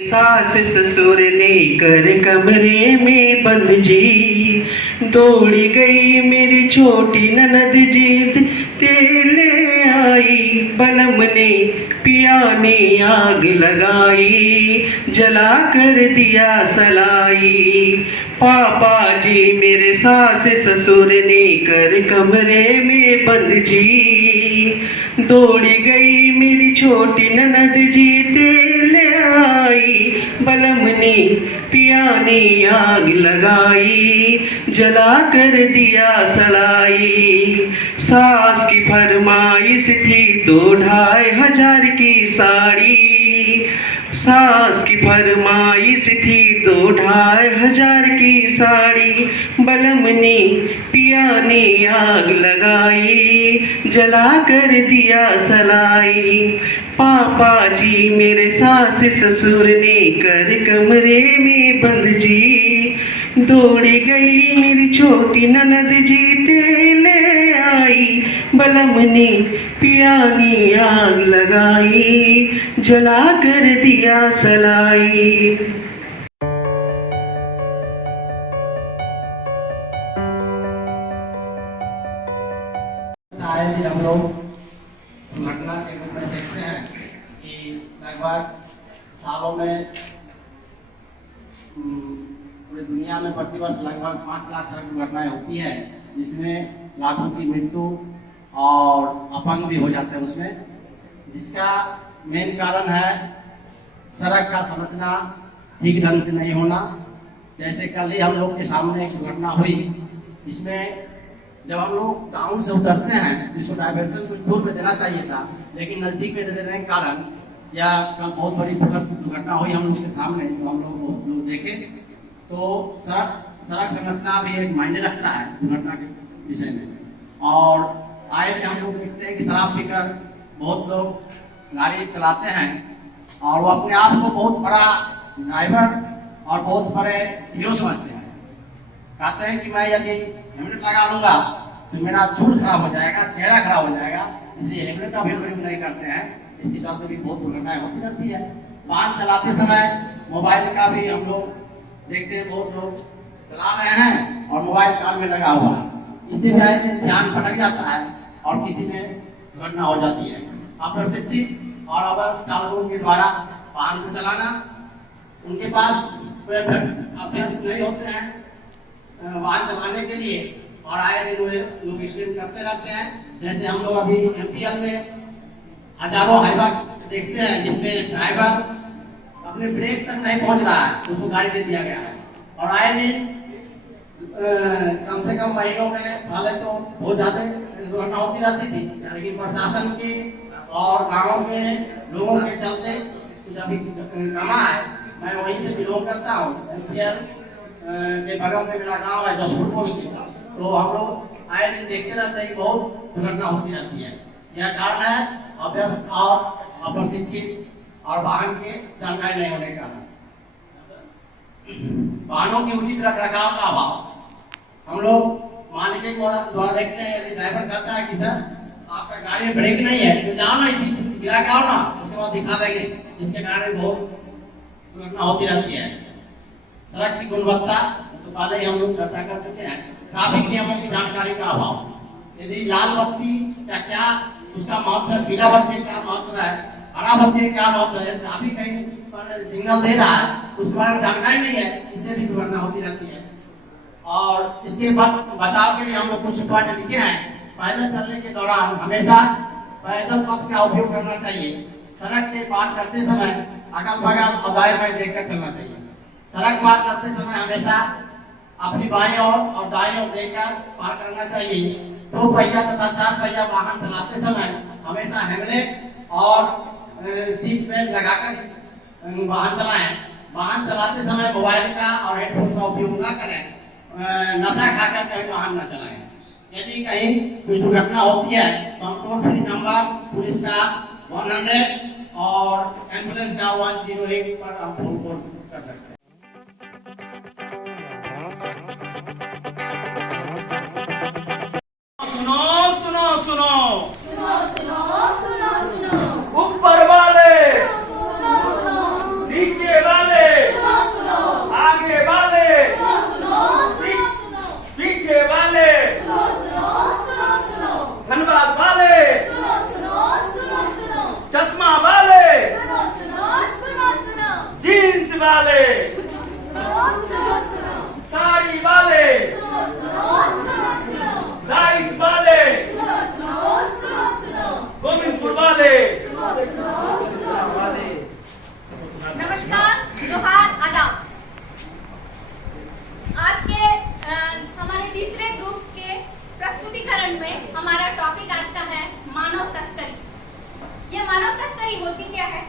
सास ससुर ने कर कमरे में बंद जी, दौड़ी गई मेरी छोटी ननद जी, तेल आई बलम ने पिया ने आग लगाई, जला कर दिया सलाई। पापा जी मेरे सास ससुर ने कर कमरे में बंद जी, दौड़ी गई मेरी छोटी ननद जी, तेल आई बलम ने पिया ने आग लगाई, जला कर दिया सलाई। सास की फरमाइश थी तो 2500 की साड़ी, सास की फरमाइश थी तो 2500 की साड़ी, बलम ने पिया ने आग लगाई, जला कर दिया सलाई। पापा जी मेरे सास ससुर ने कर कमरे में बंद जी, दौड़ी गई मेरी छोटी ननद जी, तेल आई बलम ने पिया ने आग लगाई, जला कर दिया सलाई। आए दिन हम लोग दुर्घटना के रूप में देखते हैं कि लगभग सालों में पूरी दुनिया में प्रतिवर्ष लगभग 5 लाख सड़क दुर्घटनाएं होती है, जिसमें लाखों की मृत्यु और अपंग भी हो जाते हैं उसमें, जिसका मेन कारण है सड़क का संरचना ठीक ढंग से नहीं होना। जैसे कल ही हम लोग के सामने एक दुर्घटना हुई, इसमें जब हम लोग टाउन से उतरते हैं जिसको डाइवर्सन कुछ दूर में देना चाहिए था, लेकिन नज़दीक में दे देने के कारण या कल बहुत बड़ी दुर्घटना हुई हम लोग के सामने, तो हम लोग देखे तो सड़क संरचना भी एक मायने रखता है दुर्घटना के विषय में। और आए दिन हम लोग देखते हैं कि शराब पीकर बहुत लोग गाड़ी चलाते हैं और वो अपने आप को बहुत बड़ा ड्राइवर और बहुत बड़े हीरो समझते हैं। कहते हैं कि मैं यदि हेलमेट लगा लूंगा तो मेरा चूल खराब हो जाएगा, चेहरा खराब हो जाएगा, इसलिए हेलमेट का भी प्रयोग नहीं करते हैं। इसके चलते भी बहुत दुर्घटनाएं होती रहती है। वाहन चलाते समय मोबाइल का भी हम लोग देखते हैं, बहुत लोग चला रहे हैं और मोबाइल कान में लगा हुआ है, इससे भी ध्यान भटक जाता है और किसी में दुर्घटना हो जाती है। अप्रशिक्षित और अवयस्क चालकों के द्वारा वाहन को चलाना, उनके पास कोई अभ्यास नहीं होते हैं वाहन चलाने के लिए, और आए दिन वे लोग एक्सीडेंट करते रहते हैं। जैसे हम लोग अभी एमपीएल में हजारों हाईवा देखते हैं जिसमें ड्राइवर अपने ब्रेक तक नहीं पहुंच रहा है, उसको गाड़ी दे दिया गया है। और आए दिन कम से कम महीनों में पहले तो बहुत ज्यादा दुर्घटना होती रहती थी, लेकिन प्रशासन के और गाँव के लोगों के चलते कुछ अभी कमा है। मैं वहीं से बिलोंग करता हूँ, एमपीएल के बगल में मेरा गांव है जसपुर के, तो हम लोग आए दिन देखते रहते हैं कि बहुत दुर्घटना होती रहती है। यह कारण है अभ्यस्त और अप्रशिक्षित और वाहन के जानकारी नहीं होने के कारण, वाहनों की उचित रखरखाव का अभाव। हम लोग मालिक के द्वारा देखते हैं, यदि ड्राइवर कहता है कि सर आपका गाड़ी में ब्रेक नहीं है तो जाओ ना, गिरा के आओ ना, उसके बाद दिखा देंगे, जिसके कारण बहुत दुर्घटना होती रहती है। सड़क की गुणवत्ता तो पहले ही हम लोग चर्चा कर चुके हैं। ट्रैफिक नियमों की जानकारी का अभाव, यदि लाल बत्ती का क्या उसका महत्व है, पीला बत्ती का महत्व है, हरा बत्ती का महत्व है, ट्रैफिक कहीं पर सिग्नल दे रहा है उसके बारे में जानकारी नहीं है, इससे भी दुर्घटना होती रहती है। और इसके बाद बचाव के लिए हम लोग कुछ पॉइंट लिखे हैं। पैदल चलने के दौरान हमेशा पैदल पथ का उपयोग करना चाहिए। सड़क के पार करते समय अगल बगल और दाएं बाएं देखकर चलना चाहिए। सड़क पार करते समय हमेशा अपनी बाईं ओर और दाईं ओर देखकर पार करना चाहिए। 2 पहिया तथा 4 पहिया वाहन चलाते समय हमेशा हेलमेट और सीट बेल्ट लगाकर वाहन चलाएं। वाहन चलाते समय मोबाइल का और हेडफोन का उपयोग न करें। नशा खाकर कहीं वाहन न चलाएं। यदि कहीं कुछ दुर्घटना होती है तो हम टोल फ्री नंबर पुलिस का 100 और एम्बुलेंस का 108 पर हम फोन कर सकते हैं। सुनो सुनो सुनो सुनो सुनो सुनो सुनो ऊपर वाले सुनो सुनो नीचे वाले, साड़ी वाले, लाइट वाले, गोविंदपुर वाले। नमस्कार, जोहार, आदाब। आज के हमारे तीसरे ग्रुप के प्रस्तुतिकरण में हमारा टॉपिक आज का है मानव तस्करी। ये मानव तस्करी होती क्या है?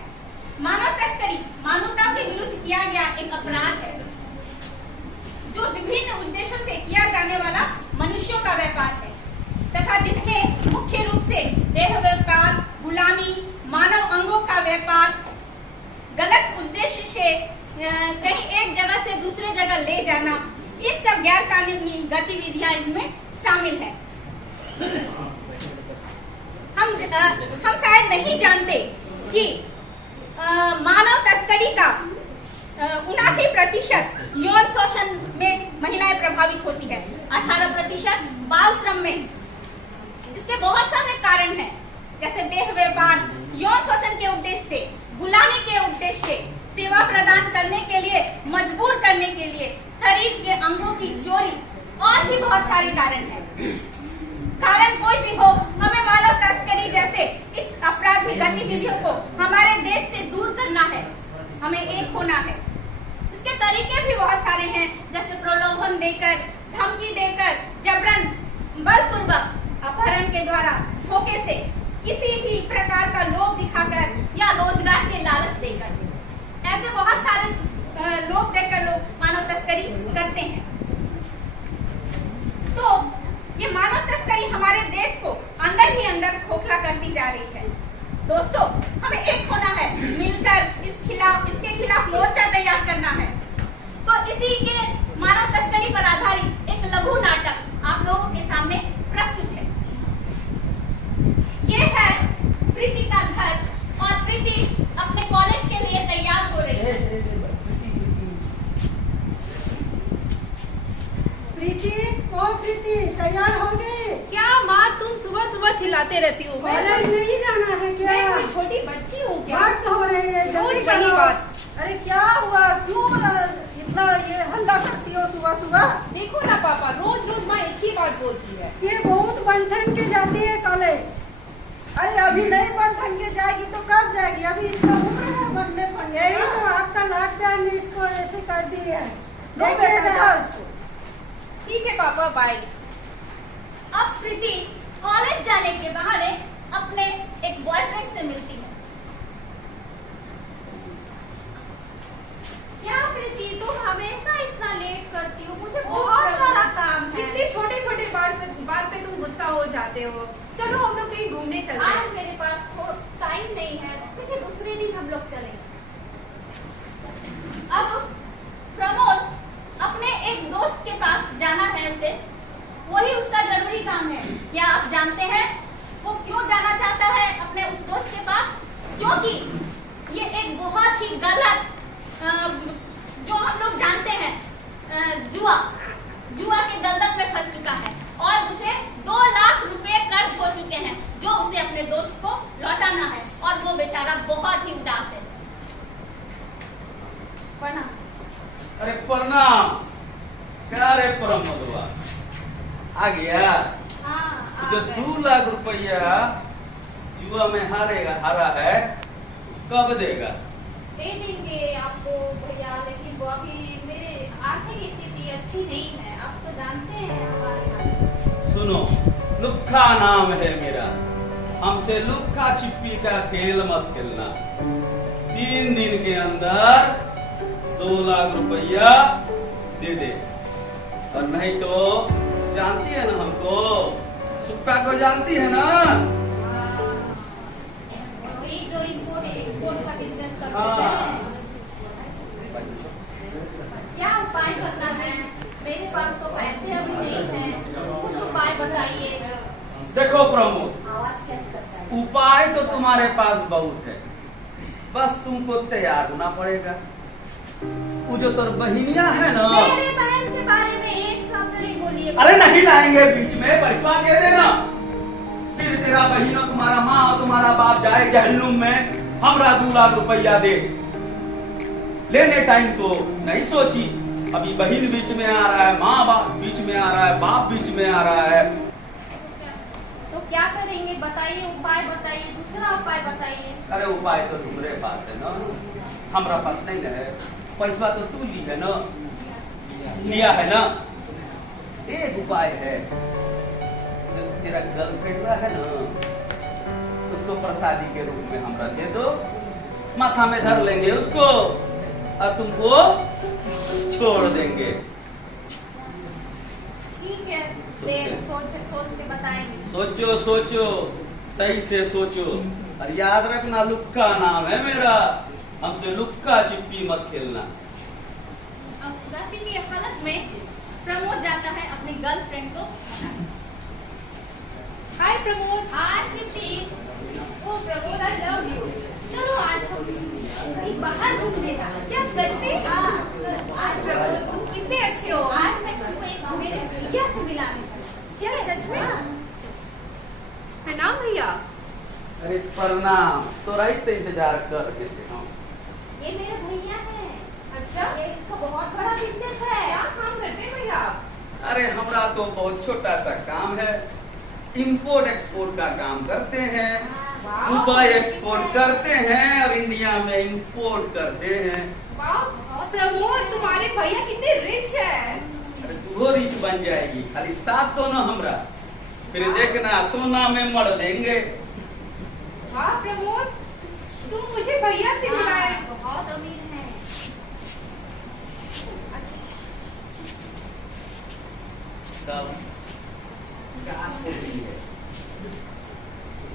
मानव तस्करी मानवता के विरुद्ध किया गया एक अपराध है, जो विभिन्न उद्देश्यों से किया जाने वाला मनुष्यों का व्यापार है तथा जिसमें मुख्य रूप से देह व्यापार, गुलामी, मानव अंगों का व्यापार, गलत उद्देश्य से कहीं एक जगह से दूसरे जगह ले जाना, इन सब गैर कानूनी गतिविधियां इनमें शामिल है। हम शायद नहीं जानते कि मानव तस्करी का 79% यौन शोषण में महिलाएं प्रभावित होती है, 18% बाल श्रम में। इसके बहुत सारे कारण हैं, जैसे देह व्यापार, यौन शोषण के उद्देश्य से, गुलामी के उद्देश्य से, सेवा प्रदान करने के लिए मजबूर करने के लिए, शरीर के अंगों की चोरी और भी बहुत सारे कारण हैं। कारण कोई भी हो, हमें मानव तस्करी जैसे इस आपराधिक गतिविधियों को हमारे देश से दूर करना है, हमें एक होना है। इसके तरीके भी बहुत सारे हैं, जैसे प्रलोभन देकर, धमकी देकर, जबरन, बलपूर्वक, अपहरण के द्वारा, धोखे से, किसी भी प्रकार का लोभ दिखाकर या रोजगार के लालच देकर, ऐसे बहुत सारे लोभ देकर लोग मानव तस्करी करते हैं। तो ये मानव तस्करी हमारे देश को अंदर ही अंदर खोखला करती जा रही है। दोस्तों, हमें एक होना है, मिलकर इसके खिलाफ मोर्चा तैयार करना है। तो इसी के मानव तस्करी पर आधारित एक लघु नाटक आप लोगों के सामने प्रस्तुत है। ये है प्रीति का घर और प्रीति अपने कॉलेज के लिए तैयार हो रही है। प्रीति तैयार हो गई क्या माँ, तुम सुबह सुबह चिल्लाते रहती हो? कॉलेज नहीं जाना है क्या? मैं कोई छोटी बच्ची हूँ क्या? बात तो हो रही है, रोज जल्दी वही करो। बात। अरे क्या हुआ, क्यों इतना ये हल्ला करती हो सुबह सुबह? देखो ना पापा, रोज रोज माँ एक ही बात बोलती है। ये बहुत बंठन के जाती है कॉलेज। अरे अभी नहीं बंठन के जाएगी तो कब जाएगी? अभी इसका उम्र है बनने पर। यही तो आपका लॉकडाउन ने इसको ऐसे कर दी है। देखिए जाओ इसको। ठीक है पापा, बाय। अब प्रीति कॉलेज जाने के बहाने अपने एक बॉयफ्रेंड से मिलती है। क्या प्रीति, तुम हमेशा इतना लेट करती हो? मुझे बहुत सारा काम है। इतनी छोटे छोटे बात पे तुम गुस्सा हो जाते हो। चलो हम लोग कहीं घूमने चलते हैं। आज मेरे पास टाइम नहीं है, मुझे दूसरे दिन हम लोग चलेंगे। अब प्रमोद अपने एक दोस्त के पास जाना है उसे, वही उसका जरूरी काम है। क्या आप जानते हैं वो क्यों जाना चाहता है अपने उस दोस्त के पास? क्योंकि ये एक बहुत ही गलत, जो हम लोग जानते हैं, जुआ के दलदल में फंस चुका है और उसे 2 लाख रुपए कर्ज हो चुके हैं, जो उसे अपने दोस्त को लौटाना है और वो बेचारा बहुत ही उदास है। प्रणाम। अरे प्रणाम। क्या रे प्रमोदवा, आ गया? हाँ, जो 2 लाख रुपया जुआ में हारा है, कब देगा? दे देंगे आपको भैया, लेकिन वो अभी मेरे आर्थिक स्थिति अच्छी नहीं है, आप तो जानते हैं हमारे यहाँ। सुनो, लुक्खा नाम है मेरा, हमसे लुक्खा छिपी का खेल मत खेलना। 3 दिन के अंदर 2 लाख रुपया दे दे, और नहीं तो जानती है ना हमको, सुप्पा को जानती है ना? वही जो इम्पोर्ट एक्सपोर्ट का बिजनेस करते हाँ। हैं। क्या उपाय करना है? मेरे पास तो पैसे अभी नहीं हैं, कुछ उपाय बताइए। देखो प्रमोद, आवाज कैसे करता है? उपाय तो तुम्हारे पास बहुत है, बस तुमको तैयार होना पड़ेगा। वो जो तोर बहिनिया है ना, मेरे बहन के बारे में एक शब्द नहीं बोलिए। अरे नहीं लाएंगे बीच में, पैसा दे देना। फिर तेरा बहिना, तुम्हारा माँ और तुम्हारा बाप जाए जहन्नुम में, हमरा 2 लाख रुपया दे। लेने टाइम तो नहीं सोची, अभी बहन बीच में आ रहा है, माँ बाप बीच में आ रहा है, बाप बीच में आ रहा है। तो क्या करेंगे बताइए, उपाय बताइए, दूसरा उपाय बताइए। अरे उपाय तो तुम्हारे पास है ना, हमारा पास नहीं है। पैसा तो तू ली है ना, लिया है ना। एक उपाय है, जो तेरा गर्लफ्रेंड है ना, उसको प्रसादी के रूप में हमरा दे दो, माथा में धर लेंगे उसको और तुमको छोड़ देंगे। ठीक है, सोच के बताएंगे। सोचो सोचो, सही से सोचो, और याद रखना लुक्का नाम है मेरा, हमसे लुक्का चिप्पी मत खेलना। उदासी की हालत में प्रमोद जाता है अपनी गर्लफ्रेंड को। हाय प्रमोद। हाय चिप्पी। ओ प्रमोद, आई लव यू। चलो आज हम कहीं बाहर घूमने जाएं। क्या सच में? हाँ। आज प्रमोद तुम कितने अच्छे हो। आज मैं तुमको एक मेरे भैया से मिलाने चली। क्या सच में? हाँ। प्रणाम भैया। अरे प्रणाम, तो रही तो इंतजार कर रहे थे हम। ये मेरे भैया हैं। अच्छा, ये इसका बहुत बड़ा बिजनेस है। क्या काम करते हैं भैया? अरे हमरा तो बहुत छोटा सा काम है, इंपोर्ट एक्सपोर्ट का काम करते हैं, वाह। दुबई एक्सपोर्ट करते हैं और इंडिया में इंपोर्ट करते हैं। वाह प्रमोद, तुम्हारे भैया कितने रिच है। अरे तू रिच बन जाएगी, खाली साथ दो ना हमरा, फिर देखना सोना में मर देंगे। वाह प्रमोद, तुम मुझे भैया से मिलाए। बहुत अमीर हैं। तब कहाँ से देंगे?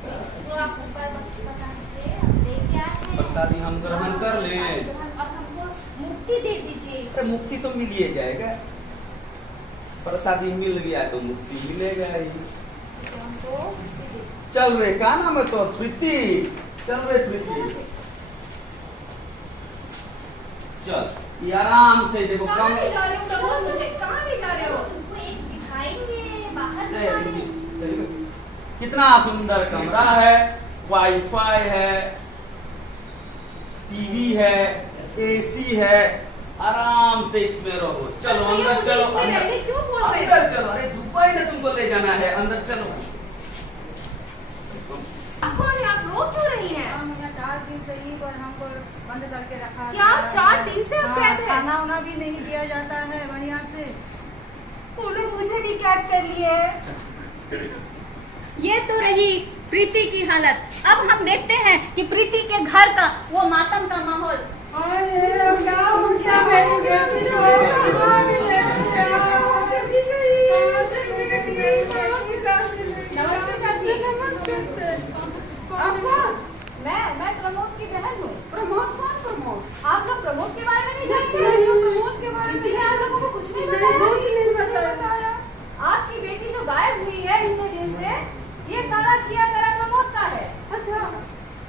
तो आप ऊपर बता दीजिए, अब ले क्या है। प्रसादी हम ग्रहण कर लें। अब हमको मुक्ति दे दीजिए। अरे मुक्ति तो मिल ही जाएगा, प्रसादी मिल गया तो मुक्ति मिलेगा ही। तो हमको मुक्ति दे दीजिए। चल रे, क्या नाम है तो? प्रीति, चल रे प्रीति, चल ये आराम से देखो। कहाँ ले जा रहे हो प्रमोद? मुझे कहाँ ले जा रहे हो? तुमको एक दिखाएंगे, बाहर नहीं, दिखाएंगे। कितना सुंदर कमरा है, वाईफाई है, टीवी है, एसी है, आराम से इसमें रहो। चलो भैया, अंदर मुझे चलो, इसमें रहने क्यों बोल रहे हो? अंदर चलो। अरे दुबई ने तुमको ले जाना है, अंदर चलो। आप कौन है? आप रो क्यों रही हैं? हम यहाँ 4 दिन से ही पर हमको बंद करके रखा क्या गया है। 4 दिन से आप हाँ, कैद हैं? खाना उना भी नहीं दिया जाता है बढ़िया से। उन्होंने मुझे भी कैद कर लिए। ये तो रही प्रीति की हालत। अब हम देखते हैं कि प्रीति के घर का वो मातम का माहौल। नमस्ते चाची। आप कौन? मैं प्रमोद की बहन हूँ। प्रमोद? कौन प्रमोद? आप लोग प्रमोद के बारे में नहीं जानते? नहीं, प्रमोद के बारे में दीदी ने आप लोगों को कुछ नहीं कुछ नहीं बताया? आपकी बेटी जो गायब हुई है इतने दिन से, ये सारा किया करा प्रमोद का है। अच्छा,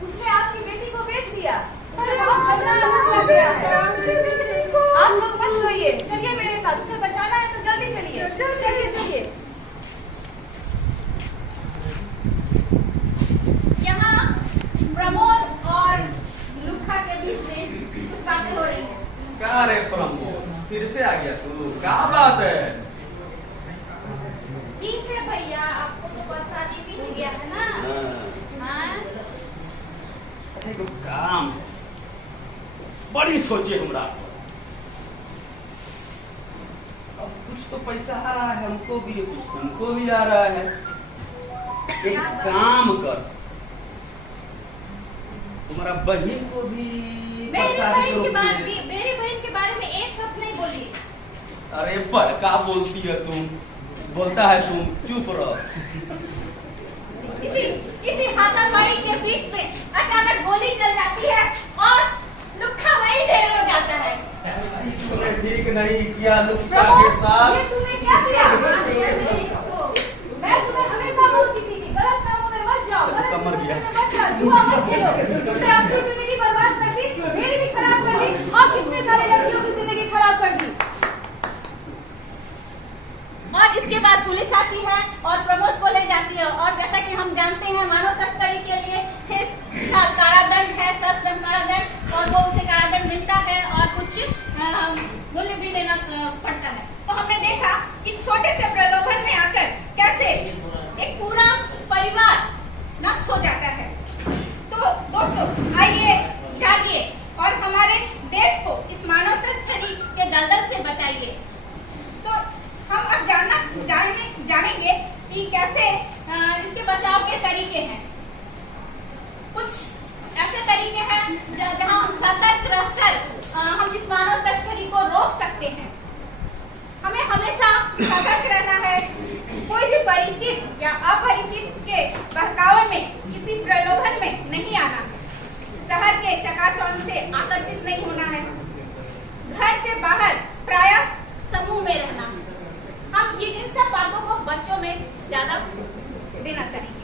उसने आपकी बेटी को बेच दिया। उसे बहुत बदनाम हो गया है। आप लोग मत रोइए, चलिए मेरे साथ। उसे बचाना है तो जल्दी चलिए। चलिए। यहाँ प्रमोद और लुक्खा के बीच में कुछ बातें हो रही हैं। क्या रे प्रमोद, फिर से आ गया तू? क्या बात है? ठीक है भैया, आपको तो प्रसादी मिल गया है ना। हाँ? अच्छा एगो काम है, बड़ी सोचे हमरा। अब कुछ तो पैसा आ रहा है हमको भी, कुछ तुमको भी आ रहा है। एक काम कर, तुम्हारा बहन को भी प्रसादी के रूप में दे। मेरी बहन के बारे में एक शब्द नहीं बोलिए। अरे बड़का बोलती है तुम, बोलता है तुम, चुप रहो। इसी हाथापाई के बीच में अचानक गोली चल जाती है और लुक्खा वहीं ढेर हो जाता है। तूने ठीक नहीं किया लुक्का के साथ। ये तूने क्या किया? मैं तुम्हें हमेशा बोलती थी कि गलत कामों में मत जाओ, चल, गलत कमर कामों गिरा। में मत जाओ, जुआ मत खेलो। तुमने अपनी जिंदगी बर्बाद कर दी, मेरी भी खराब कर दी और कितने सारे लड़कियों की जिंदगी खराब कर दी। और इसके बाद पुलिस आती है और प्रमोद को ले जाती है। और जैसा कि हम जानते हैं, मानव तस्करी के लिए 6 साल कारादंड है, सश्रम कारादंड, और वो उसे कारादंड मिलता है और कुछ के तरीके हैं, कुछ ऐसे तरीके हैं जहां हम सतर्क रहकर हम इस मानव तस्करी को रोक सकते हैं। हमें हमेशा सतर्क रहना है, कोई भी परिचित या अपरिचित के बहकावे में, किसी प्रलोभन में नहीं आना है, शहर के चकाचौंध से आकर्षित नहीं होना है, घर से बाहर प्रायः समूह में रहना है। हम ये इन सब बातों को बच्चों में ज्यादा देना चाहिए।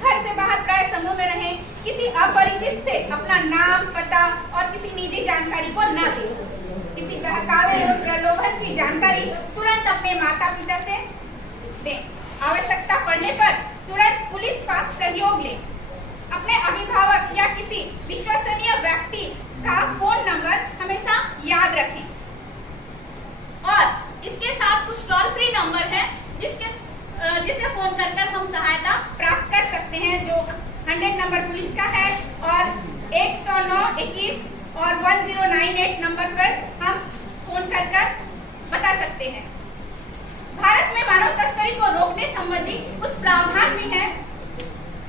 घर से बाहर प्राय समूह में रहें, किसी अपरिचित से अपना नाम, पता और किसी निजी जानकारी को न दें। किसी बहकावे और प्रलोभन की जानकारी तुरंत अपने माता पिता से दें। आवश्यकता पड़ने पर तुरंत पुलिस का सहयोग लें। अपने अभिभावक या किसी विश्वसनीय व्यक्ति का फोन नंबर हमेशा याद रखें। और इसके साथ कुछ टोल फ्री नंबर है जिसे फोन कर हम सहायता प्राप्त कर सकते हैं, जो 100 नंबर पुलिस का है और 109-21 और 1098 नंबर पर हम फोन कर बता सकते हैं। भारत में मानव तस्करी को रोकने संबंधी कुछ प्रावधान भी है।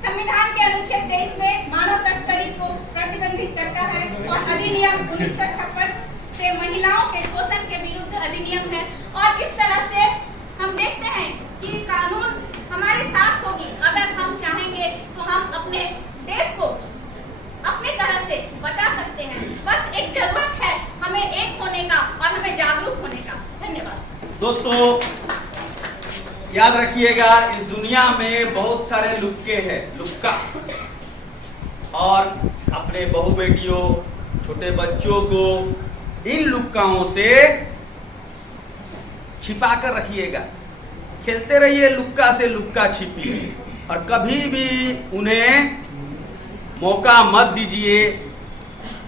संविधान के अनुच्छेद 23 में मानव तस्करी को प्रतिबंधित करता है और अधिनियम 1956 से महिलाओं के शोषण के विरुद्ध अधिनियम है। और इस तरह से हम देखते हैं कि कानून हमारे साथ होगी। अगर हम चाहेंगे तो हम अपने देश को अपनी तरह से बचा सकते हैं। बस एक जरूरत है हमें एक होने का और हमें जागरूक होने का। धन्यवाद। दोस्तों याद रखिएगा, इस दुनिया में बहुत सारे लुक्के हैं, लुक्का, और अपने बहू बेटियों, छोटे बच्चों को इन लुक्काओं से छिपा कर रखिएगा। खेलते रहिए लुक्का से लुक्का छिपी, और कभी भी उन्हें मौका मत दीजिए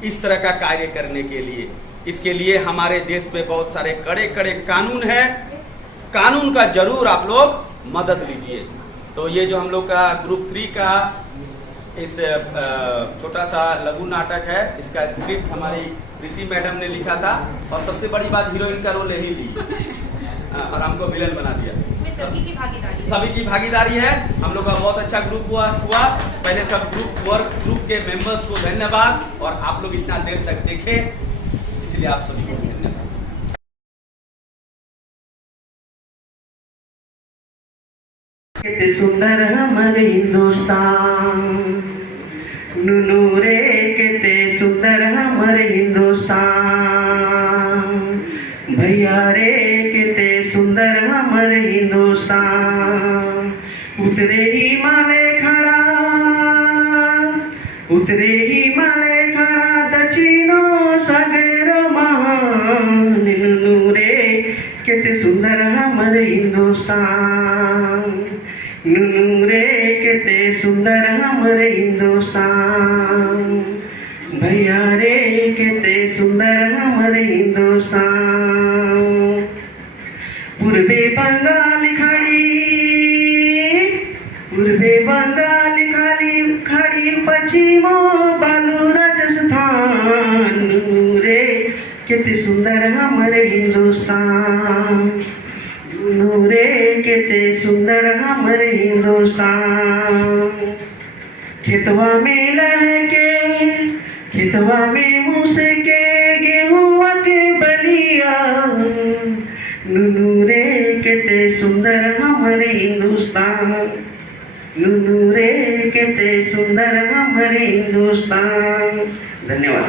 इस तरह का कार्य करने के लिए। इसके लिए हमारे देश में बहुत सारे कड़े कड़े कानून हैं। कानून का जरूर आप लोग मदद लीजिए। तो ये जो हम लोग का ग्रुप 3 का इस छोटा सा लघु नाटक है, इसका स्क्रिप्ट हमारी प्रीति मैडम ने लिखा था, और सबसे बड़ी बात हीरोइन का रोल यही ली और हमको विलन बना दिया। इसमें सभी की भागीदारी है। हम लोग का बहुत अच्छा ग्रुप हुआ। पहले सब ग्रुप के मेंबर्स को धन्यवाद, और आप लोग इतना देर तक देखे, इसलिए आप सभी को धन्यवाद। कितने सुंदर हमारे हिंदुस्तान, नुनूरे कितने सुंदर हमारे हिंदुस्तान, भैया रे कितने सुंदर हमारे हिंदुस्तान। उतरे हिमालय खड़ा दक्षिणों सागर महान, नुनूरे कितने सुंदर हमारे हिंदुस्तान, नुनूरे कितने सुंदर हमारे हिंदुस्तान, भैया रे कितने सुंदर हमारे हिंदुस्तान। पूर्वे बंगाल खड़ी पश्चिमो बालू राजस्थान, नुनूरे कितने सुंदर हमारे हिंदुस्तान, नुनूरे कितने सुंदर हमारे हिंदुस्तान। खेतवा में मूस के गेहूं के बलिया, नुनूरे कितने सुंदर हमारे हिंदुस्तान, नुनूरे कितने सुंदर हमारे हिंदुस्तान। धन्यवाद।